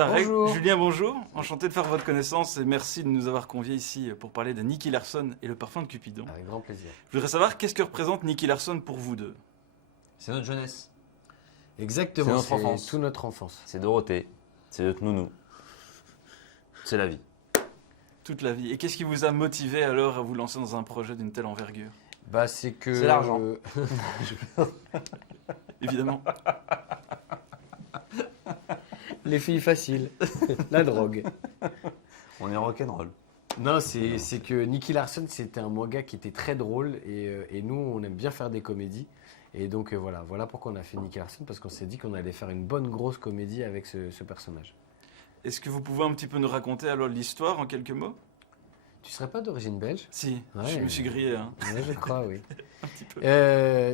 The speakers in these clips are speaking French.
Tarek, Bonjour. Julien, bonjour. Enchanté de faire votre connaissance et merci de nous avoir conviés ici pour parler de Nicky Larson et le parfum de Cupidon. Avec grand plaisir. Je voudrais savoir qu'est-ce que représente Nicky Larson pour vous deux. C'est notre jeunesse. Exactement, C'est notre enfance. toute notre enfance. C'est Dorothée. C'est notre nounou. C'est la vie. Toute la vie. Et qu'est-ce qui vous a motivé alors à vous lancer dans un projet d'une telle envergure? Bah, c'est que. C'est l'argent. Évidemment. Les filles faciles. La drogue. On est rock'n'roll. Non, c'est que Nicky Larson, c'était un manga qui était très drôle et nous, on aime bien faire des comédies. Et donc voilà pourquoi on a fait Nicky Larson, parce qu'on s'est dit qu'on allait faire une bonne grosse comédie avec ce personnage. Est-ce que vous pouvez un petit peu nous raconter alors l'histoire en quelques mots? Tu serais pas d'origine belge? Si, Ouais. je me suis grillé. Hein. Ouais, je crois, oui. Un petit peu.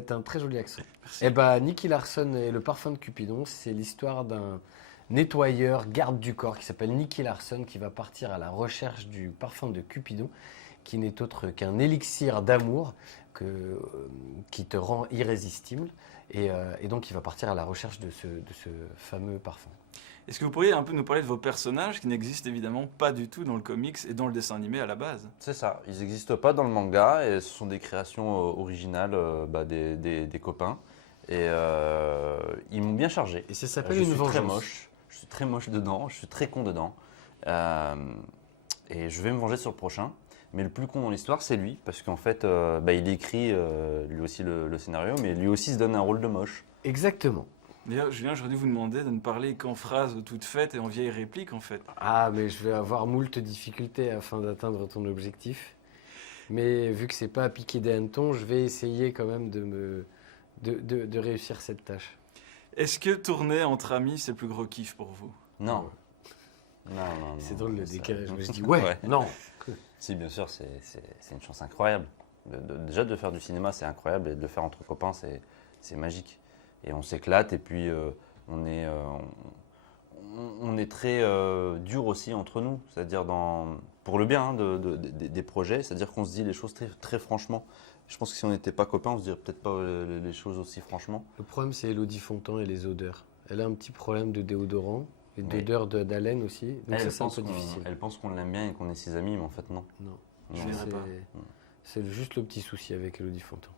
T'as un très joli accent. Merci. Eh ben, Nicky Larson et le parfum de Cupidon, c'est l'histoire d'un nettoyeur garde du corps qui s'appelle Nicky Larson qui va partir à la recherche du parfum de Cupidon, qui n'est autre qu'un élixir d'amour qui te rend irrésistible. Et donc, il va partir à la recherche de ce fameux parfum. Est-ce que vous pourriez un peu nous parler de vos personnages qui n'existent évidemment pas du tout dans le comics et dans le dessin animé à la base? C'est ça. Ils n'existent pas dans le manga et ce sont des créations originales des copains. Et ils m'ont bien chargé. Et ça s'appelle Je une suis très vengeance. moche. Je suis très moche dedans. Je suis très con dedans. Et je vais me venger sur le prochain. Mais le plus con dans l'histoire, c'est lui. Parce qu'en fait, il écrit lui aussi le scénario, mais lui aussi se donne un rôle de moche. Exactement. D'ailleurs, Julien, j'aurais dû vous demander de ne parler qu'en phrases toutes faites et en vieilles répliques en fait. Ah, mais je vais avoir moult difficultés afin d'atteindre ton objectif. Mais vu que c'est pas à piquer des hannetons, je vais essayer quand même de réussir cette tâche. Est-ce que tourner entre amis, c'est le plus gros kiff pour vous? Non. Non. C'est drôle le Ça- décalage. Je dis ouais, non. Si, bien sûr, c'est une chance incroyable. Déjà, de faire du cinéma, c'est incroyable. Et de le faire entre copains, c'est magique. Et on s'éclate. Et puis, on est très dur aussi entre nous. C'est-à-dire, pour le bien hein, des projets. C'est-à-dire qu'on se dit les choses très, très franchement. Je pense que si on n'était pas copains, on se dirait peut-être pas les choses aussi franchement. Le problème, c'est Elodie Fontan et les odeurs. Elle a un petit problème de déodorant et Mais- d'odeur d'haleine aussi. Donc Elle, ça, elle c'est un pense peu qu'on- difficile. elle pense qu'on l'aime bien et qu'on est ses amis, mais en fait, non. Non. Je Non. n'irai C'est- pas. C'est juste le petit souci avec Elodie Fontan.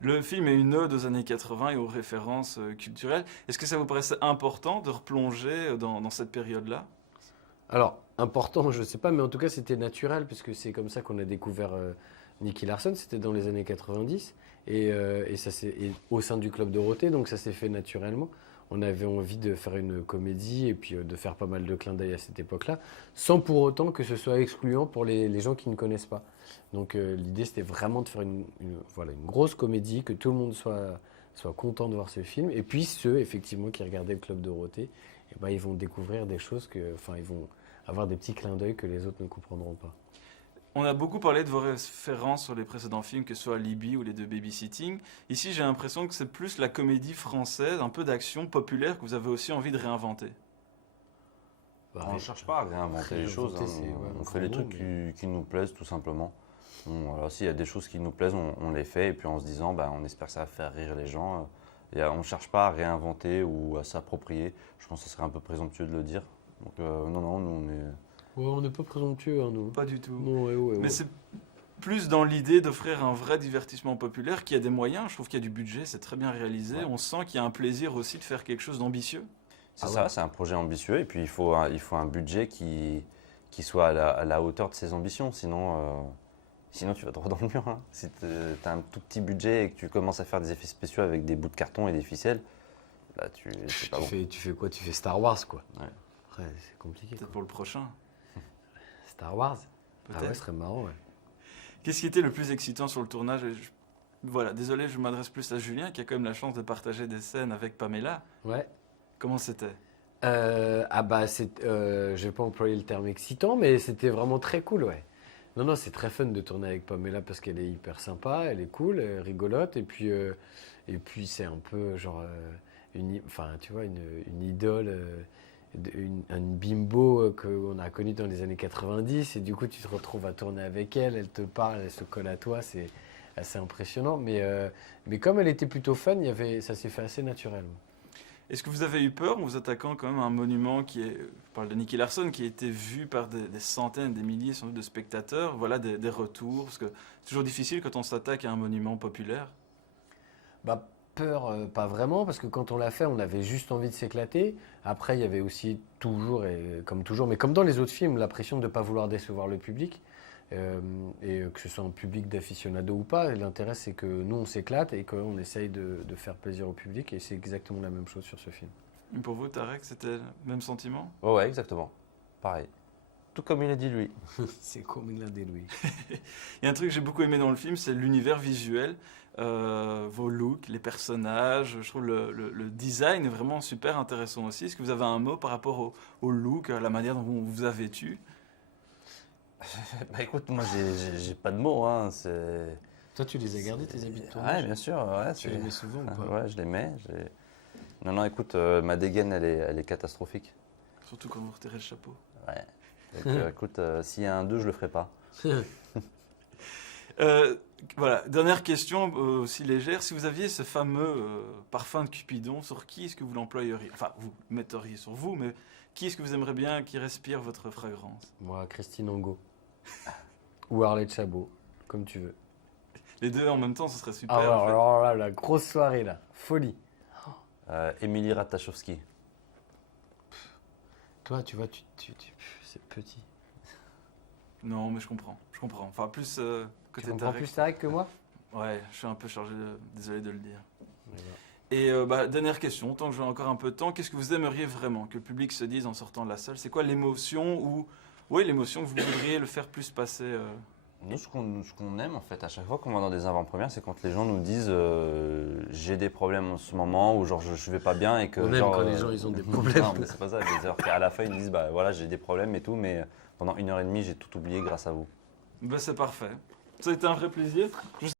Le film est une ode aux années 80 et aux références culturelles. Est-ce que ça vous paraissait important de replonger dans cette période-là? Alors, important, je ne sais pas, mais en tout cas, c'était naturel, puisque c'est comme ça qu'on a découvert Nicky Larson. C'était dans les années 90, et au sein du Club Dorothée, donc ça s'est fait naturellement. On avait envie de faire une comédie et puis de faire pas mal de clins d'œil à cette époque-là, sans pour autant que ce soit excluant pour les gens qui ne connaissent pas. Donc l'idée, c'était vraiment de faire une grosse comédie, que tout le monde soit content de voir ce film. Et puis ceux, effectivement, qui regardaient le Club Dorothée, eh ben, ils vont découvrir des choses ils vont avoir des petits clins d'œil que les autres ne comprendront pas. On a beaucoup parlé de vos références sur les précédents films, que ce soit Libby ou les deux Babysitting. Ici, j'ai l'impression que c'est plus la comédie française, un peu d'action populaire que vous avez aussi envie de réinventer. Bah, On ne cherche pas à réinventer les choses. réinventer, c'est, On ouais, fait les vraiment, trucs qui nous plaisent, tout simplement. Bon, voilà, s'il y a des choses qui nous plaisent, on les fait. Et puis en se disant, on espère que ça va faire rire les gens. On ne cherche pas à réinventer ou à s'approprier. Je pense que ce serait un peu présomptueux de le dire. Donc non, nous on est... Ouais, on n'est pas présomptueux, hein, nous. Pas du tout. Non, ouais. Mais c'est plus dans l'idée d'offrir un vrai divertissement populaire qui a des moyens. Je trouve qu'il y a du budget, c'est très bien réalisé. Ouais. On sent qu'il y a un plaisir aussi de faire quelque chose d'ambitieux. C'est Ah ça, ouais. c'est un projet ambitieux. Et puis il faut un budget qui soit à la hauteur de ses ambitions. Sinon tu vas droit dans le mur. Hein. Si tu as un tout petit budget et que tu commences à faire des effets spéciaux avec des bouts de carton et des ficelles, là c'est pas bon. Tu fais quoi? Tu fais Star Wars, quoi. Ouais. Après, c'est compliqué. Peut-être Quoi. pour le prochain. Star Wars? Ah Peut-être. ouais, ce serait marrant, ouais. Qu'est-ce qui était le plus excitant sur le tournage? Voilà, désolé, je m'adresse plus à Julien qui a quand même la chance de partager des scènes avec Pamela. Ouais. Comment c'était? Je vais pas employer le terme excitant, mais c'était vraiment très cool, ouais. Non, c'est très fun de tourner avec Pamela parce qu'elle est hyper sympa, elle est cool, elle est rigolote, et puis c'est un peu genre une idole, une bimbo qu'on a connue dans les années 90, et du coup tu te retrouves à tourner avec elle, elle te parle, elle se colle à toi, c'est assez impressionnant, mais comme elle était plutôt fun, ça s'est fait assez naturellement. Est-ce que vous avez eu peur en vous attaquant quand même à un monument qui est, je parle de Nicky Larson, qui a été vu par des centaines, des milliers sans doute de spectateurs, voilà des retours, parce que c'est toujours difficile quand on s'attaque à un monument populaire. Bah, peur, pas vraiment, parce que quand on l'a fait, on avait juste envie de s'éclater. Après, il y avait aussi toujours, et comme toujours, mais comme dans les autres films, la pression de ne pas vouloir décevoir le public. Et que ce soit un public d'aficionados ou pas, l'intérêt c'est que nous on s'éclate et qu'on essaye de faire plaisir au public, et c'est exactement la même chose sur ce film. Et pour vous, Tarek, c'était le même sentiment? Ouais, ouais, exactement. Pareil. Tout comme il a dit lui. C'est comme il l'a dit, Louis. Il y a un truc que j'ai beaucoup aimé dans le film, c'est l'univers visuel, vos looks, les personnages. Je trouve le design est vraiment super intéressant aussi. Est-ce que vous avez un mot par rapport au look, à la manière dont on vous a vêtu? Bah écoute, moi j'ai pas de mots. Hein. C'est... Toi, tu les as gardés, tes habits de tournage? Ouais, bien sûr. Ouais, Tu les mets souvent ou pas? Ouais, je les mets. Non, non, écoute, ma dégaine, elle est catastrophique. Surtout quand vous retirez le chapeau. Ouais. Donc, écoute, s'il y a un 2, je le ferai pas. Voilà, dernière question aussi légère. Si vous aviez ce fameux parfum de Cupidon, sur qui est-ce que vous l'employeriez? Enfin, vous le metteriez sur vous, mais qui est-ce que vous aimeriez bien qui respire votre fragrance? Moi, Christine Angot. Ou Arlette Chabot, comme tu veux. Les deux en même temps, ce serait super. Ah, en fait. alors là, la grosse soirée là, folie. Émilie Ratajkowski. Toi, tu vois, c'est petit. Non, mais je comprends. Je comprends. Enfin, plus Tu côté comprends Tarek. plus Tarek que moi? Ouais, je suis un peu chargé, désolé de le dire. Voilà. Et dernière question, tant que j'ai encore un peu de temps, qu'est-ce que vous aimeriez vraiment que le public se dise en sortant de la salle? C'est quoi l'émotion ou oui, l'émotion que vous voudriez le faire plus passer Nous, ce qu'on aime, en fait, à chaque fois qu'on va dans des avant-premières, c'est quand les gens nous disent j'ai des problèmes en ce moment, ou genre je vais pas bien, et que On aime genre, quand les gens ils ont des problèmes. Non, mais c'est pas ça. À la fin, ils disent bah voilà, j'ai des problèmes et tout, mais pendant 1h30, j'ai tout oublié grâce à vous. Ben, c'est parfait. Ça a été un vrai plaisir.